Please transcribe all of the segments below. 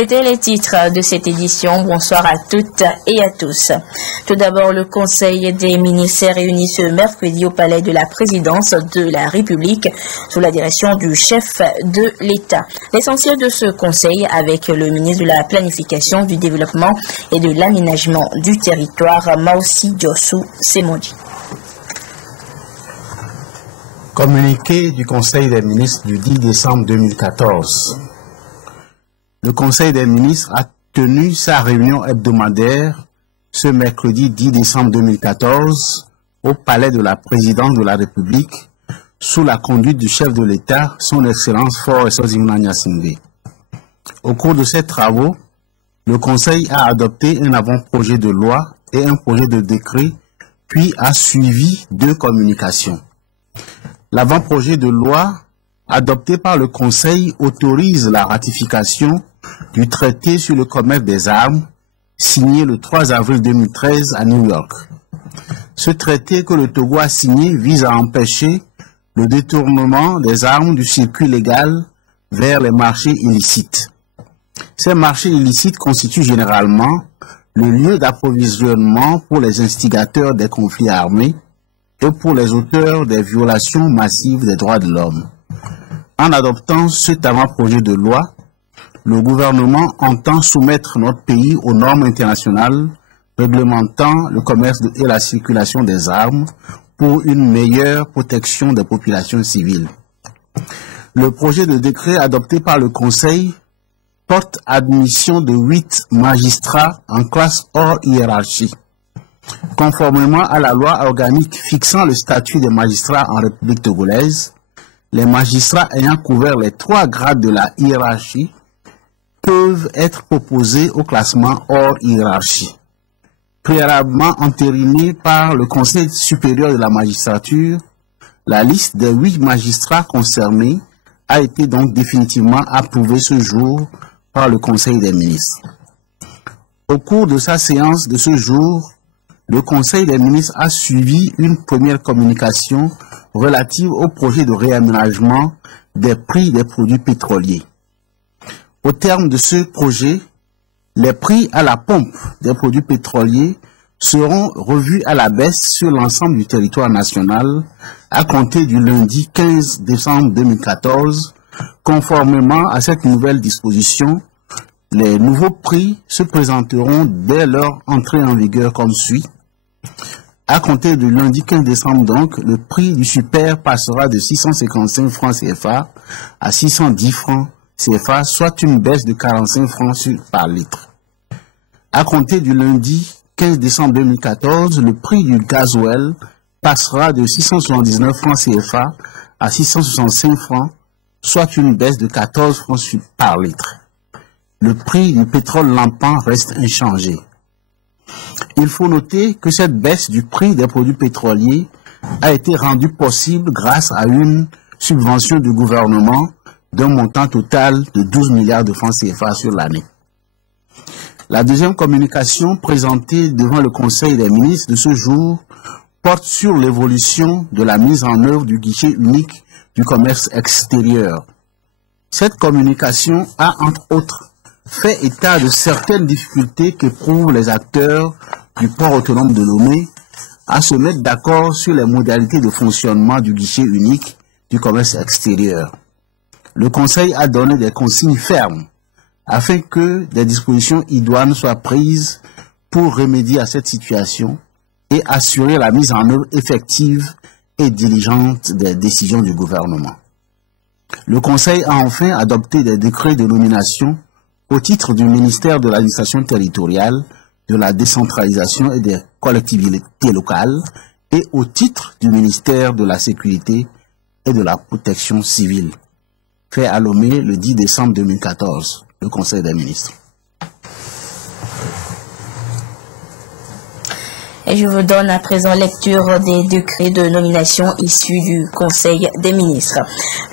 C'était les titres de cette édition. Bonsoir à toutes et à tous. Tout d'abord, le Conseil des ministres est réuni ce mercredi au Palais de la Présidence de la République sous la direction du chef de l'État. L'essentiel de ce Conseil avec le ministre de la Planification, du Développement et de l'Aménagement du Territoire, Maossi Diossou Semondi. Communiqué du Conseil des ministres du 10 décembre 2014. Le Conseil des ministres a tenu sa réunion hebdomadaire ce mercredi 10 décembre 2014 au Palais de la Présidence de la République sous la conduite du chef de l'État, son Excellence Faure Essozi-Ngoula Gnassingbé. Au cours de ces travaux, le Conseil a adopté un avant-projet de loi et un projet de décret, puis a suivi 2 communications. L'avant-projet de loi adopté par le Conseil autorise la ratification du traité sur le commerce des armes signé le 3 avril 2013 à New York. Ce traité que le Togo a signé vise à empêcher le détournement des armes du circuit légal vers les marchés illicites. Ces marchés illicites constituent généralement le lieu d'approvisionnement pour les instigateurs des conflits armés et pour les auteurs des violations massives des droits de l'homme. En adoptant cet avant-projet de loi, le gouvernement entend soumettre notre pays aux normes internationales réglementant le commerce et la circulation des armes pour une meilleure protection des populations civiles. Le projet de décret adopté par le Conseil porte admission de 8 magistrats en classe hors hiérarchie. Conformément à la loi organique fixant le statut des magistrats en République togolaise, les magistrats ayant couvert les 3 grades de la hiérarchie peuvent être proposés au classement hors hiérarchie. Préalablement entériné par le Conseil supérieur de la magistrature, la liste des 8 magistrats concernés a été donc définitivement approuvée ce jour par le Conseil des ministres. Au cours de sa séance de ce jour, le Conseil des ministres a suivi une première communication relative au projet de réaménagement des prix des produits pétroliers. Au terme de ce projet, les prix à la pompe des produits pétroliers seront revus à la baisse sur l'ensemble du territoire national à compter du lundi 15 décembre 2014. Conformément à cette nouvelle disposition, les nouveaux prix se présenteront dès leur entrée en vigueur comme suit. À compter du lundi 15 décembre donc, le prix du super passera de 655 francs CFA à 610 francs CFA, soit une baisse de 45 francs par litre. À compter du lundi 15 décembre 2014, le prix du gasoil passera de 679 francs CFA à 665 francs, soit une baisse de 14 francs par litre. Le prix du pétrole lampant reste inchangé. Il faut noter que cette baisse du prix des produits pétroliers a été rendue possible grâce à une subvention du gouvernement d'un montant total de 12 milliards de francs CFA sur l'année. La deuxième communication présentée devant le Conseil des ministres de ce jour porte sur l'évolution de la mise en œuvre du guichet unique du commerce extérieur. Cette communication a, entre autres, fait état de certaines difficultés qu'éprouvent les acteurs du port autonome de Lomé à se mettre d'accord sur les modalités de fonctionnement du guichet unique du commerce extérieur. Le Conseil a donné des consignes fermes afin que des dispositions idoines soient prises pour remédier à cette situation et assurer la mise en œuvre effective et diligente des décisions du gouvernement. Le Conseil a enfin adopté des décrets de nomination au titre du ministère de l'administration territoriale, de la décentralisation et des collectivités locales et au titre du ministère de la sécurité et de la protection civile, fait à Lomé le 10 décembre 2014, le Conseil des ministres. Et je vous donne à présent lecture des décrets de nomination issus du Conseil des ministres.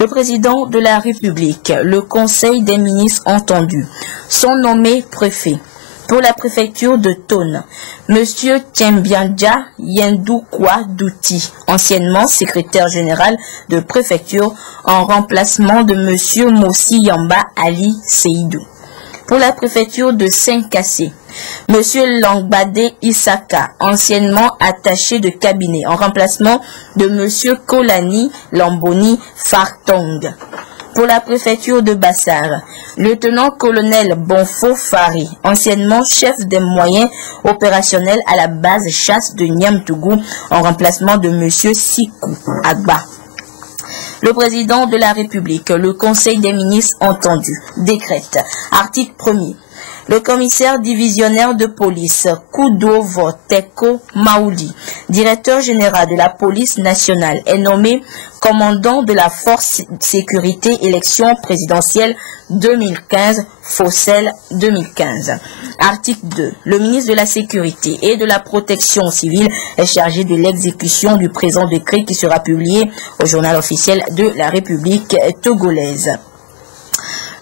Le président de la République, le Conseil des ministres entendu, sont nommés préfets. Pour la préfecture de Tone, M. Tchembiandja Yendoukwa Douti, anciennement secrétaire général de préfecture, en remplacement de M. Mossi Yamba Ali Seydou. Pour la préfecture de Saint-Cassé, Monsieur Langbade Isaka, anciennement attaché de cabinet, en remplacement de Monsieur Kolani Lamboni Fartong. Pour la préfecture de Bassar, lieutenant-colonel Bonfo Fari, anciennement chef des moyens opérationnels à la base chasse de Niamtougou, en remplacement de Monsieur Sikou Agba. Le président de la République, le Conseil des ministres entendu, décrète, article 1er. Le commissaire divisionnaire de police, Kudovo Teko Maoudi, directeur général de la police nationale, est nommé commandant de la force sécurité élection présidentielle 2015, Fossel 2015. Article 2. Le ministre de la Sécurité et de la Protection civile est chargé de l'exécution du présent décret qui sera publié au journal officiel de la République togolaise.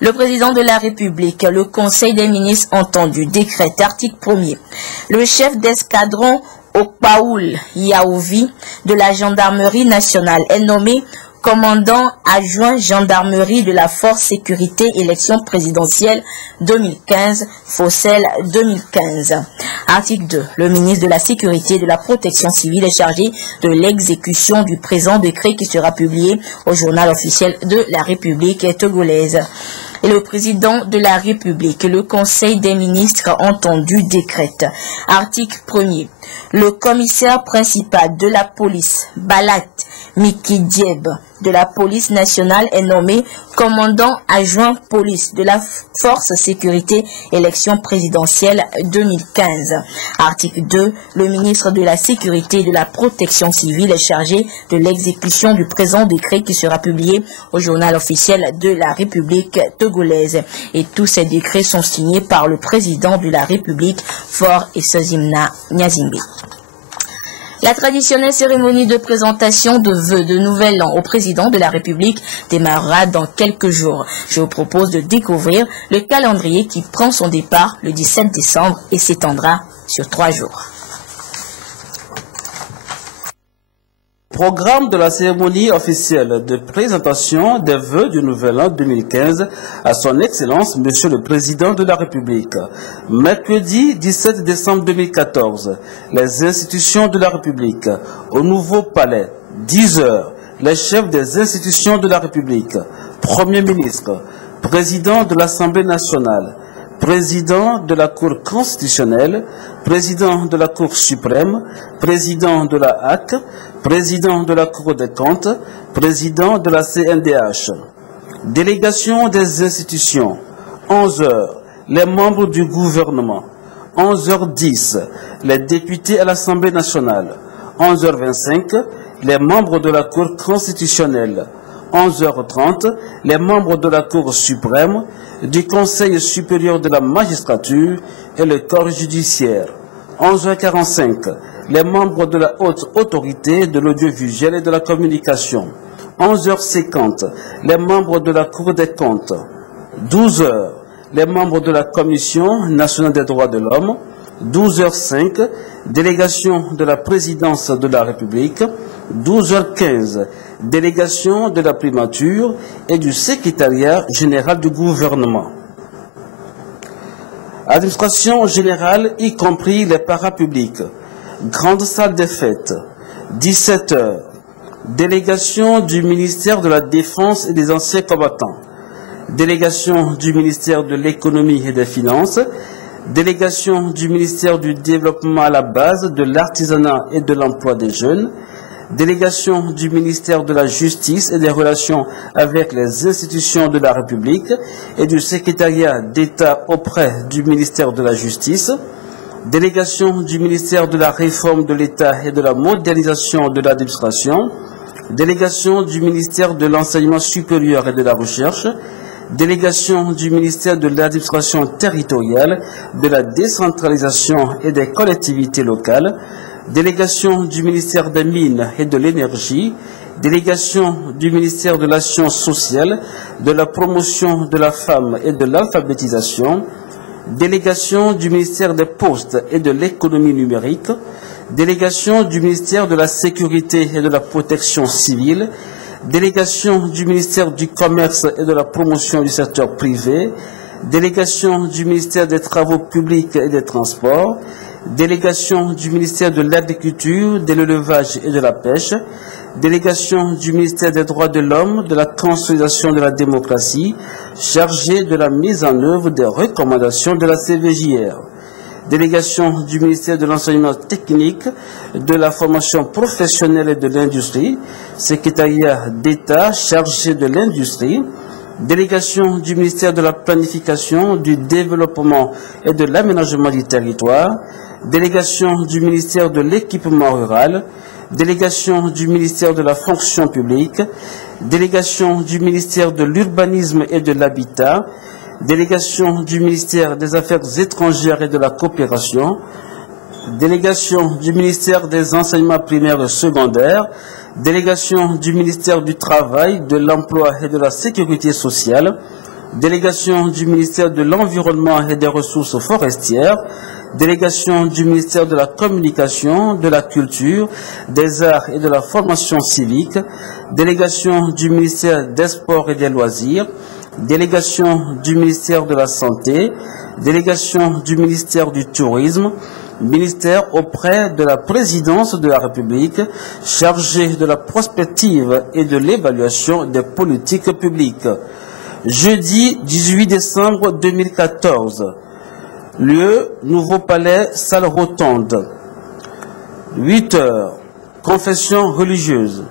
Le président de la République, le Conseil des ministres entendu, décrète, article 1er. Le chef d'escadron Okpaoul Yaouvi de la gendarmerie nationale est nommé commandant adjoint gendarmerie de la force sécurité élection présidentielle 2015, Fossel 2015. Article 2. Le ministre de la Sécurité et de la Protection civile est chargé de l'exécution du présent décret qui sera publié au journal officiel de la République togolaise. Et le président de la République, le Conseil des ministres entendu décrète. Article 1er. Le commissaire principal de la police, Balat Miki Dieb, de la police nationale est nommé commandant adjoint police de la force sécurité élection présidentielle 2015. Article 2. Le ministre de la Sécurité et de la Protection civile est chargé de l'exécution du présent décret qui sera publié au journal officiel de la République togolaise. Et tous ces décrets sont signés par le président de la République, Faure Essozimna Nyazimbe. La traditionnelle cérémonie de présentation de vœux de nouvel an au président de la République démarrera dans quelques jours. Je vous propose de découvrir le calendrier qui prend son départ le 17 décembre et s'étendra sur 3 jours. Programme de la cérémonie officielle de présentation des vœux du Nouvel An 2015 à son Excellence Monsieur le Président de la République. Mercredi 17 décembre 2014, les institutions de la République au Nouveau Palais, 10 heures, les chefs des institutions de la République, Premier ministre, Président de l'Assemblée nationale, Président de la Cour constitutionnelle, Président de la Cour suprême, Président de la HAC, Président de la Cour des comptes, Président de la CNDH. Délégation des institutions, 11 heures, les membres du gouvernement, 11h10, les députés à l'Assemblée nationale, 11h25, les membres de la Cour constitutionnelle, 11h30, les membres de la Cour suprême, du Conseil supérieur de la magistrature et le corps judiciaire. 11h45, les membres de la haute autorité de l'audiovisuel et de la communication. 11h50, les membres de la Cour des comptes. 12h, les membres de la Commission nationale des droits de l'homme. 12h05, délégation de la présidence de la République. 12h15, délégation de la primature et du secrétariat général du gouvernement. Administration générale, y compris les parapublics. Grande salle des fêtes, 17h. Délégation du ministère de la Défense et des anciens combattants. Délégation du ministère de l'Économie et des Finances. Délégation du ministère du Développement à la base, de l'Artisanat et de l'Emploi des jeunes. Délégation du ministère de la Justice et des relations avec les institutions de la République et du secrétariat d'État auprès du ministère de la Justice. Délégation du ministère de la Réforme de l'État et de la modernisation de l'administration. Délégation du ministère de l'Enseignement supérieur et de la Recherche. Délégation du ministère de l'Administration territoriale, de la décentralisation et des collectivités locales. Délégation du ministère des Mines et de l'Énergie. Délégation du ministère de l'Action sociale, de la promotion de la femme et de l'alphabétisation. Délégation du ministère des Postes et de l'économie numérique. Délégation du ministère de la Sécurité et de la Protection civile. Délégation du ministère du Commerce et de la promotion du secteur privé. délégation du ministère des Travaux publics et des Transports, délégation du ministère de l'Agriculture, de l'Élevage et de la Pêche, délégation du ministère des Droits de l'Homme, de la consolidation de la démocratie, chargée de la mise en œuvre des recommandations de la CVJR. Délégation du ministère de l'Enseignement technique, de la formation professionnelle et de l'industrie, secrétariat d'État chargé de l'industrie, délégation du ministère de la Planification, du Développement et de l'Aménagement du territoire, délégation du ministère de l'Équipement rural, délégation du ministère de la Fonction publique, délégation du ministère de l'Urbanisme et de l'Habitat, délégation du ministère des Affaires étrangères et de la coopération, délégation du ministère des Enseignements primaires et secondaires, délégation du ministère du Travail, de l'Emploi et de la Sécurité sociale, délégation du ministère de l'Environnement et des Ressources forestières, délégation du ministère de la Communication, de la Culture, des Arts et de la Formation civique, délégation du ministère des Sports et des Loisirs, délégation du ministère de la Santé, délégation du ministère du Tourisme, ministère auprès de la présidence de la République, chargé de la prospective et de l'évaluation des politiques publiques. Jeudi 18 décembre 2014, lieu Nouveau Palais, salle rotonde. 8 heures, confession religieuse,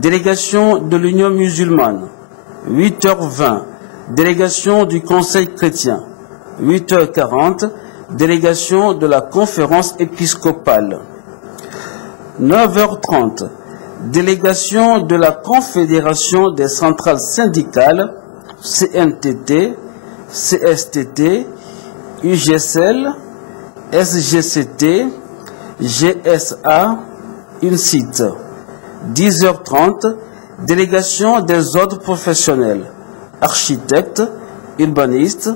délégation de l'Union musulmane. 8h20, délégation du Conseil chrétien. 8h40, délégation de la conférence épiscopale. 9h30, délégation de la Confédération des centrales syndicales, CNTT, CSTT, UGSL, SGCT, GSA, UNCIT. 10h30, délégation des ordres professionnels, architectes, urbanistes,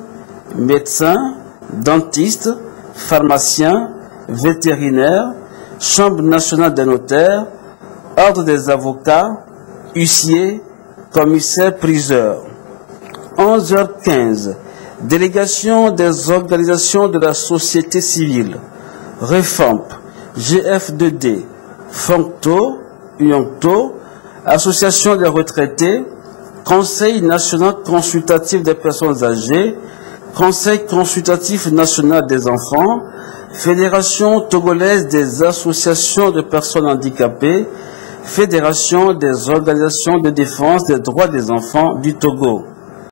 médecins, dentistes, pharmaciens, vétérinaires, Chambre nationale des notaires, Ordre des avocats, huissiers, commissaires priseurs. 11h15, délégation des organisations de la société civile, REFAMP, GF2D, FONCTO, UNCTO, Association des retraités, Conseil national consultatif des personnes âgées, Conseil consultatif national des enfants, Fédération togolaise des associations de personnes handicapées, Fédération des organisations de défense des droits des enfants du Togo.